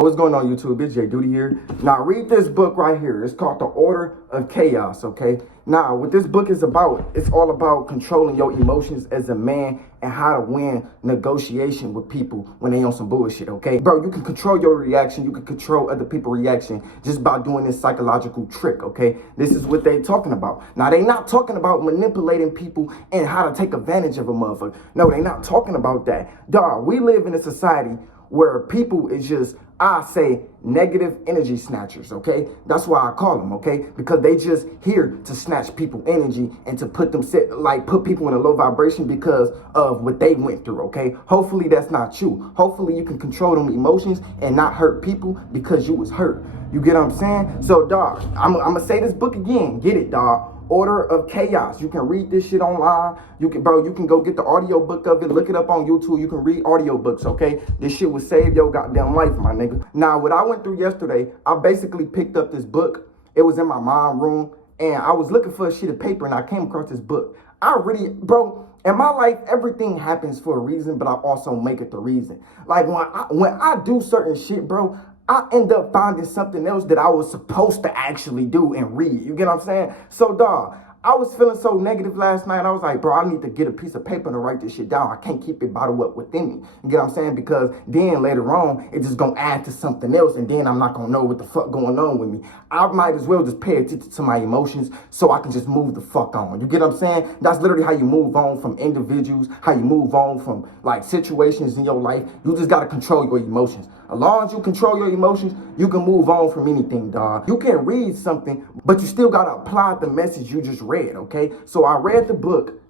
What's going on, YouTube? It's Jayyduty here. Now, read this book right here. It's called The Order of Chaos, okay? Now, what this book is about, it's all about controlling your emotions as a man and how to win negotiation with people when they on some bullshit, okay? Bro, you can control your reaction. You can control other people's reaction just by doing this psychological trick, okay? This is what they talking about. Now, they not talking about manipulating people and how to take advantage of a motherfucker. No, they not talking about that. Dog, we live in a society where people is just, I say, negative energy snatchers, okay? That's why I call them, okay? Because they just here to snatch people energy and to put them, put people in a low vibration because of what they went through, okay? Hopefully that's not you. Hopefully you can control them emotions and not hurt people because you was hurt. You get what I'm saying? So, dog, I'm gonna say this book again. Get it, dog. Order of Chaos. You can read this shit online. You can go get the audio book of it. Look it up on YouTube. You can read audio books, okay? This shit will save your goddamn life, my nigga. Now, what I went through yesterday, I basically picked up this book. It was in my mom's room, and I was looking for a sheet of paper, and I came across this book. Bro, in my life, everything happens for a reason, but I also make it the reason. Like, when I do certain shit, bro, I end up finding something else that I was supposed to actually do and read. You get what I'm saying? So, dog, I was feeling so negative last night. I was like, bro, I need to get a piece of paper to write this shit down. I can't keep it bottled up within me. You get what I'm saying? Because then later on, it's just going to add to something else. And then I'm not going to know what the fuck going on with me. I might as well just pay attention to my emotions so I can just move the fuck on. You get what I'm saying? That's literally how you move on from individuals, how you move on from like situations in your life. You just got to control your emotions. As long as you control your emotions, you can move on from anything, dog. You can read something, but you still got to apply the message you just read, okay? So I read the book,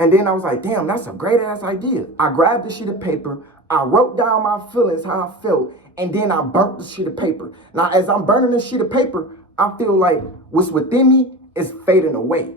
and then I was like, damn, that's a great-ass idea. I grabbed the sheet of paper, I wrote down my feelings, how I felt, and then I burnt the sheet of paper. Now, as I'm burning the sheet of paper, I feel like what's within me is fading away.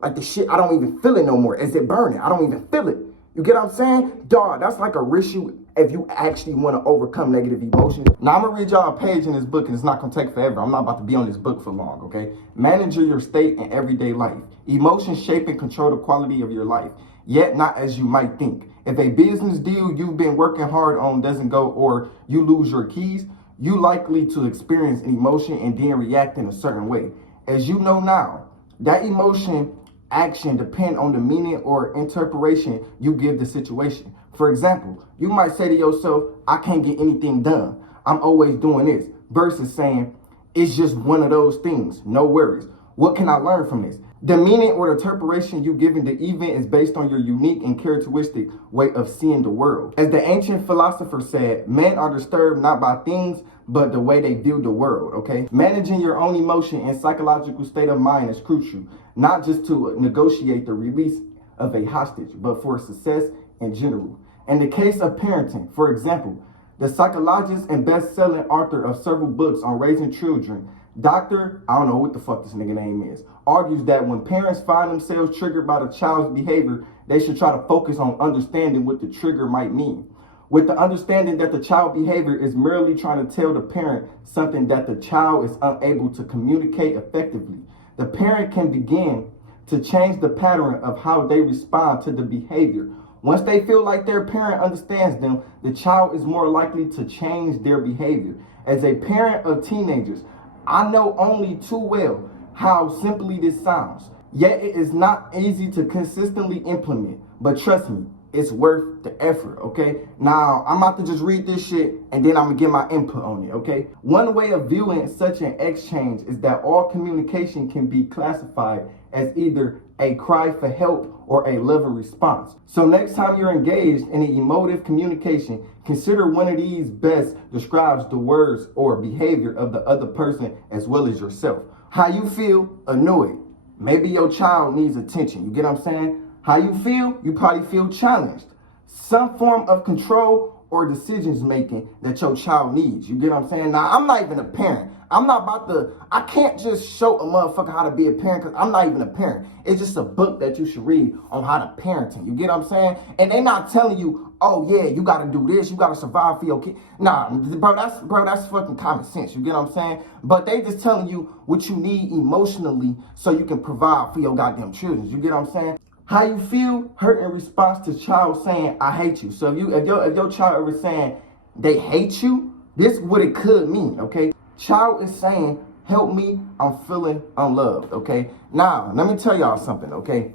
Like the shit, I don't even feel it no more. As it burning, I don't even feel it. You get what I'm saying? Dog, that's like a risk if you actually want to overcome negative emotions. Now, I'm going to read y'all a page in this book, and it's not going to take forever. I'm not about to be on this book for long, okay? Manage your state in everyday life. Emotions shape and control the quality of your life, yet not as you might think. If a business deal you've been working hard on doesn't go or you lose your keys, you likely to experience an emotion and then react in a certain way. As you know now, that emotion action depend on the meaning or interpretation you give the situation. For example, you might say to yourself, I can't get anything done. I'm always doing this. Versus saying, it's just one of those things. No worries. What can I learn from this? The meaning or the interpretation you give in the event is based on your unique and characteristic way of seeing the world. As the ancient philosopher said, men are disturbed not by things, but the way they view the world, okay? Managing your own emotion and psychological state of mind is crucial, not just to negotiate the release of a hostage, but for success in general. In the case of parenting, for example, the psychologist and best-selling author of several books on raising children, Dr. I don't know what the fuck this nigga name is, argues that when parents find themselves triggered by the child's behavior, they should try to focus on understanding what the trigger might mean. With the understanding that the child behavior is merely trying to tell the parent something that the child is unable to communicate effectively, the parent can begin to change the pattern of how they respond to the behavior. Once they feel like their parent understands them, the child is more likely to change their behavior. As a parent of teenagers, I know only too well how simply this sounds. Yet it is not easy to consistently implement. But trust me, it's worth the effort, okay? Now, I'm about to just read this shit and then I'm gonna get my input on it, okay? One way of viewing such an exchange is that all communication can be classified as either a cry for help or a loving response. So next time you're engaged in an emotive communication, consider one of these best describes the words or behavior of the other person as well as yourself. How you feel? Annoyed. Maybe your child needs attention. You get what I'm saying? How you feel? You probably feel challenged. Some form of control or decisions making that your child needs. You get what I'm saying? Now, I'm not even a parent. I can't just show a motherfucker how to be a parent because I'm not even a parent. It's just a book that you should read on how to parenting. You get what I'm saying? And they're not telling you, oh yeah, you got to do this. You got to survive for your kid. Nah, bro, that's fucking common sense. You get what I'm saying? But they just telling you what you need emotionally so you can provide for your goddamn children. You get what I'm saying? How you feel? Hurt in response to child saying, I hate you. So if your child ever saying they hate you, This what it could mean, okay? Child is saying, help me, I'm feeling unloved, okay? Now, let me tell y'all something, okay?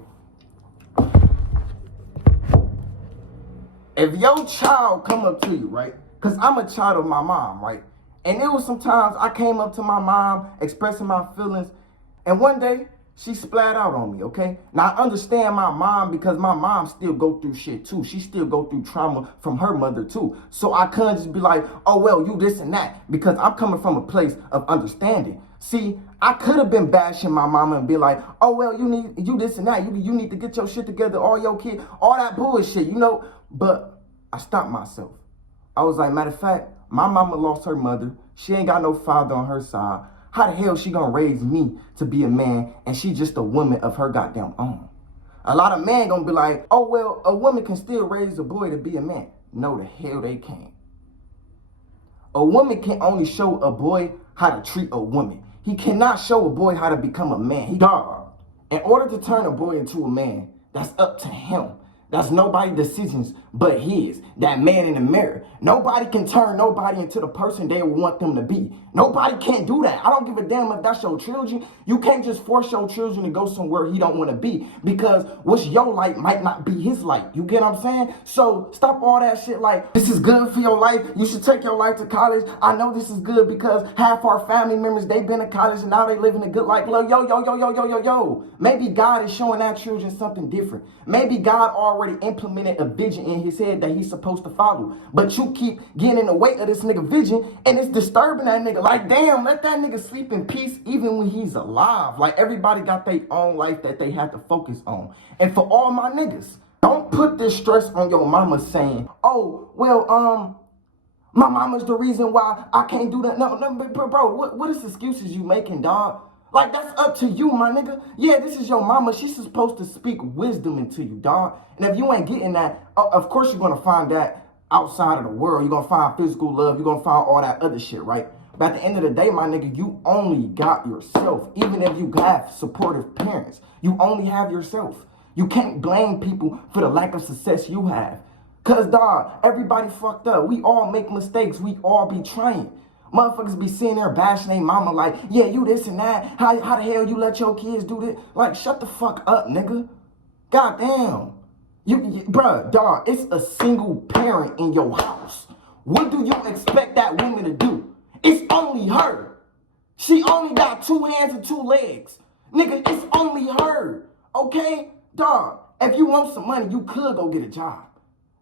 If your child come up to you, right? Because I'm a child of my mom, right? And there was sometimes I came up to my mom expressing my feelings, and one day she splat out on me, okay? Now I understand my mom because my mom still go through shit too. She still go through trauma from her mother too. So I couldn't just be like, oh well, you this and that, because I'm coming from a place of understanding. See, I could have been bashing my mama and be like, oh well, you this and that. You need to get your shit together, all your kid, all that bullshit, you know? But I stopped myself. I was like, matter of fact, my mama lost her mother. She ain't got no father on her side. How the hell she gonna raise me to be a man and she just a woman of her goddamn own? A lot of men gonna be like, oh well, a woman can still raise a boy to be a man. No, the hell they can't. A woman can only show a boy how to treat a woman. He cannot show a boy how to become a man. Dog, in order to turn a boy into a man, that's up to him. That's nobody's decisions but his. That man in the mirror. Nobody can turn nobody into the person they want them to be. Nobody can't do that. I don't give a damn if that's your children. You can't just force your children to go somewhere he don't want to be, because what's your light might not be his light. You get what I'm saying? So stop all that shit like, this is good for your life. You should take your life to college. I know this is good because half our family members, they've been to college and now they living a good life. Yo. Maybe God is showing our children something different. Maybe God already implemented a vision in his head that he's supposed to follow. But you keep getting in the way of this nigga vision and it's disturbing that nigga. Like, damn, let that nigga sleep in peace even when he's alive. Like, everybody got their own life that they have to focus on. And for all my niggas, don't put this stress on your mama saying, oh, well, my mama's the reason why I can't do that. No, bro, what is excuses you making, dog? Like, that's up to you, my nigga. Yeah, this is your mama. She's supposed to speak wisdom into you, dog. And if you ain't getting that, of course you're going to find that outside of the world. You're going to find physical love. You're going to find all that other shit, right? But at the end of the day, my nigga, you only got yourself. Even if you have supportive parents, you only have yourself. You can't blame people for the lack of success you have. Because, dog, everybody fucked up. We all make mistakes. We all be trying. Motherfuckers be sitting there bashing their mama like, yeah, you this and that. How the hell you let your kids do this? Like, shut the fuck up, nigga. Goddamn. Bruh, dog, it's a single parent in your house. What do you expect that woman to do? It's only her. She only got 2 hands and 2 legs. Nigga, it's only her. Okay? Dog, if you want some money, you could go get a job.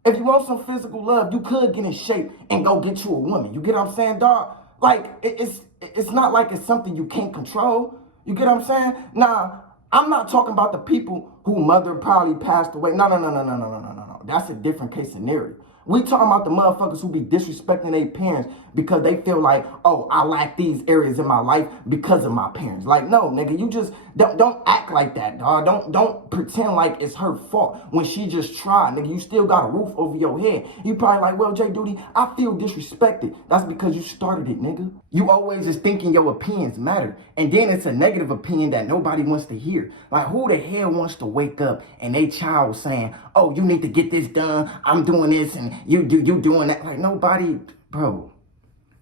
If you want some physical love, you could get in shape and go get you a woman. You get what I'm saying, dog? Like, it's not like it's something you can't control. You get what I'm saying? Now, I'm not talking about the people who mother probably passed away. No. That's a different case scenario. We talking about the motherfuckers who be disrespecting their parents because they feel like, oh, I lack these areas in my life because of my parents. Like, no, nigga, you just don't act like that, dog. Don't pretend like it's her fault when she just tried, nigga. You still got a roof over your head. You probably like, well, Jayyduty, I feel disrespected. That's because you started it, nigga. You always just thinking your opinions matter, and then it's a negative opinion that nobody wants to hear. Like, who the hell wants to wake up and they child saying, oh, you need to get this done, I'm doing this, and you doing that? Like, nobody, bro.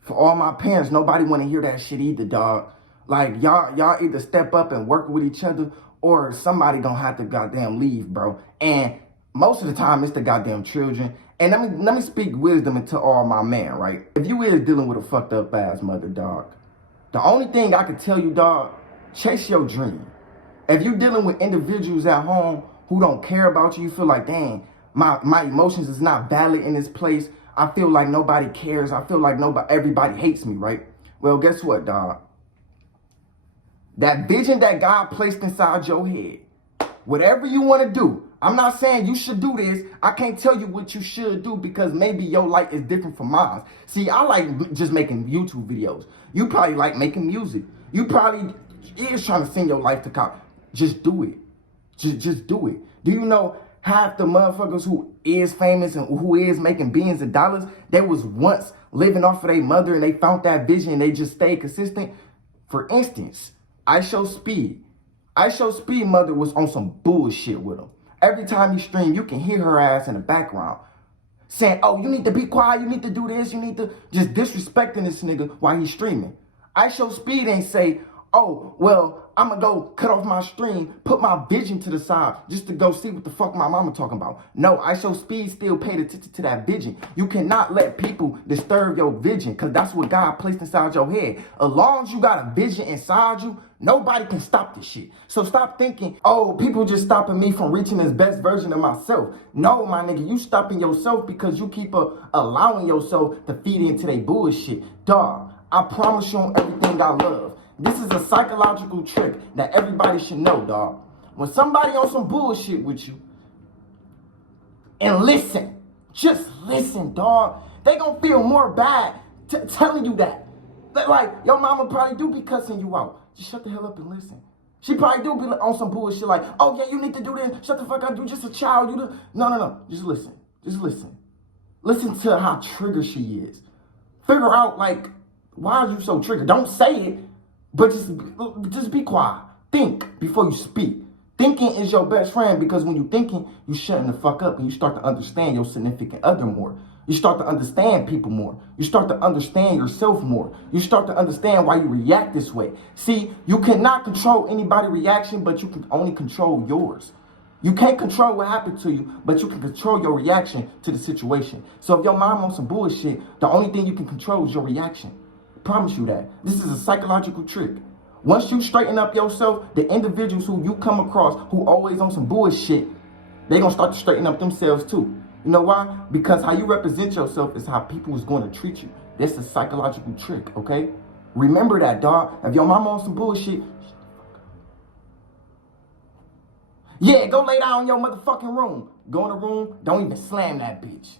For all my parents, nobody want to hear that shit either, dog. Like, y'all either step up and work with each other, or somebody gonna have to goddamn leave, bro. And most of the time, it's the goddamn children. And let me speak wisdom into all my man, right? If you is dealing with a fucked up ass mother, dog, the only thing I can tell you, dog, chase your dream. If you dealing with individuals at home who don't care about you, you feel like, dang, my emotions is not valid in this place. I feel like nobody cares. I feel like everybody hates me, right? Well, guess what, dog? That vision that God placed inside your head, whatever you want to do, I'm not saying you should do this. I can't tell you what you should do because maybe your light is different from mine. See, I like just making YouTube videos. You probably like making music. You probably is trying to send your life to God. Just do it. Just do it. Do you know half the motherfuckers who is famous and who is making billions of dollars, they was once living off of their mother and they found that vision and they just stayed consistent? For instance, I Show Speed mother was on some bullshit with him. Every time he streamed, you can hear her ass in the background. saying, oh, you need to be quiet, you need to do this, you need to just disrespecting this nigga while he's streaming. Ice Your Speed ain't say, oh, well, I'm gonna go cut off my stream, put my vision to the side just to go see what the fuck my mama talking about. No, Ice Your Speed still paid attention to that vision. You cannot let people disturb your vision, because that's what God placed inside your head. As long as you got a vision inside you, nobody can stop this shit. So stop thinking, oh, people just stopping me from reaching this best version of myself. No, my nigga, you stopping yourself because you keep allowing yourself to feed into their bullshit. Dog, I promise you on everything I love. This is a psychological trick that everybody should know, dog. When somebody on some bullshit with you, and listen, just listen, dog, they gonna feel more bad telling you that. Like, your mama probably do be cussing you out. Just shut the hell up and listen. She probably do be on some bullshit like, oh yeah, you need to do this. Shut the fuck up, you just a child. No. Just listen. Just listen. Listen to how triggered she is. Figure out, like, why are you so triggered? Don't say it, but just be quiet. Think before you speak. Thinking is your best friend, because when you're thinking, you shutting the fuck up and you start to understand your significant other more. You start to understand people more. You start to understand yourself more. You start to understand why you react this way. See, you cannot control anybody's reaction, but you can only control yours. You can't control what happened to you, but you can control your reaction to the situation. So if your mom on some bullshit, the only thing you can control is your reaction. I promise you that. This is a psychological trick. Once you straighten up yourself, the individuals who you come across who always on some bullshit, they gonna start to straighten up themselves too. You know why? Because how you represent yourself is how people is going to treat you. That's a psychological trick, okay? Remember that, dog. If your mama on some bullshit, yeah, go lay down in your motherfucking room. Go in the room, don't even slam that bitch.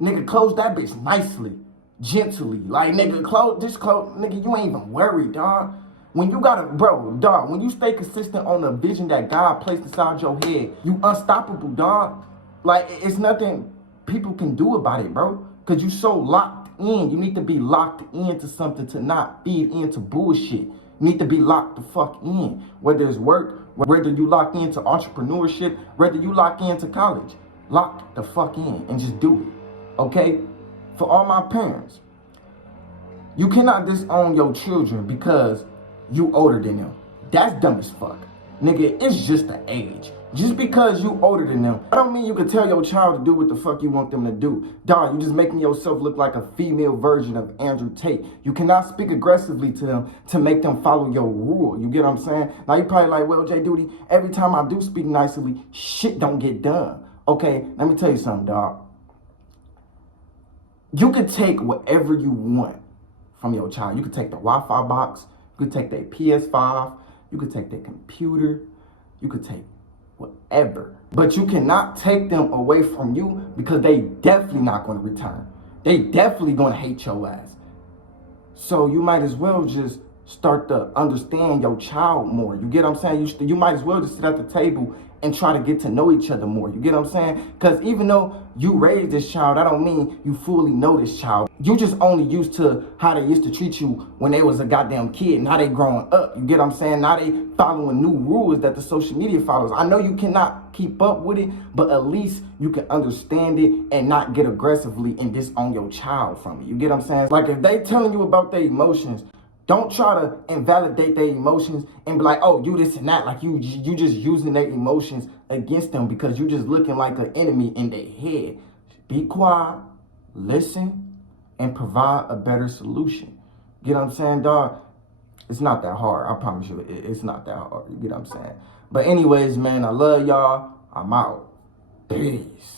Nigga, close that bitch nicely, gently. Like, nigga, close, nigga, you ain't even worried, dog. When you gotta, dog, when you stay consistent on the vision that God placed inside your head, you unstoppable, dog. Like, it's nothing people can do about it, bro. Because you so locked in. You need to be locked into something to not feed into bullshit. You need to be locked the fuck in. Whether it's work, whether you lock into entrepreneurship, whether you lock into college. Lock the fuck in and just do it, okay? For all my parents, you cannot disown your children because you older than them. That's dumb as fuck. Nigga, it's just the age. Just because you older than them, I don't mean you can tell your child to do what the fuck you want them to do. Dog, you just making yourself look like a female version of Andrew Tate. You cannot speak aggressively to them to make them follow your rule. You get what I'm saying? Now you probably like, well, Jayyduty, every time I do speak nicely, shit don't get done. Okay, let me tell you something, dog. You could take whatever you want from your child. You could take the Wi-Fi box. You could take their PS5. You could take their computer. You could take whatever. But you cannot take them away from you, because they definitely not going to return. They definitely going to hate your ass. So you might as well just start to understand your child more. You get what I'm saying? You might as well just sit at the table and try to get to know each other more. You get what I'm saying? Because even though you raised this child, I don't mean you fully know this child. You just only used to how they used to treat you when they was a goddamn kid. Now they growing up. You get what I'm saying? Now they following new rules that the social media follows. I know you cannot keep up with it, but at least you can understand it and not get aggressively and disown your child from it. You get what I'm saying? Like, if they telling you about their emotions, don't try to invalidate their emotions and be like, oh, you this and that. Like, you just using their emotions against them because you just looking like an enemy in their head. Be quiet, listen, and provide a better solution. Get what I'm saying, dog? It's not that hard. I promise you, it's not that hard. You get what I'm saying? But anyways, man, I love y'all. I'm out. Peace.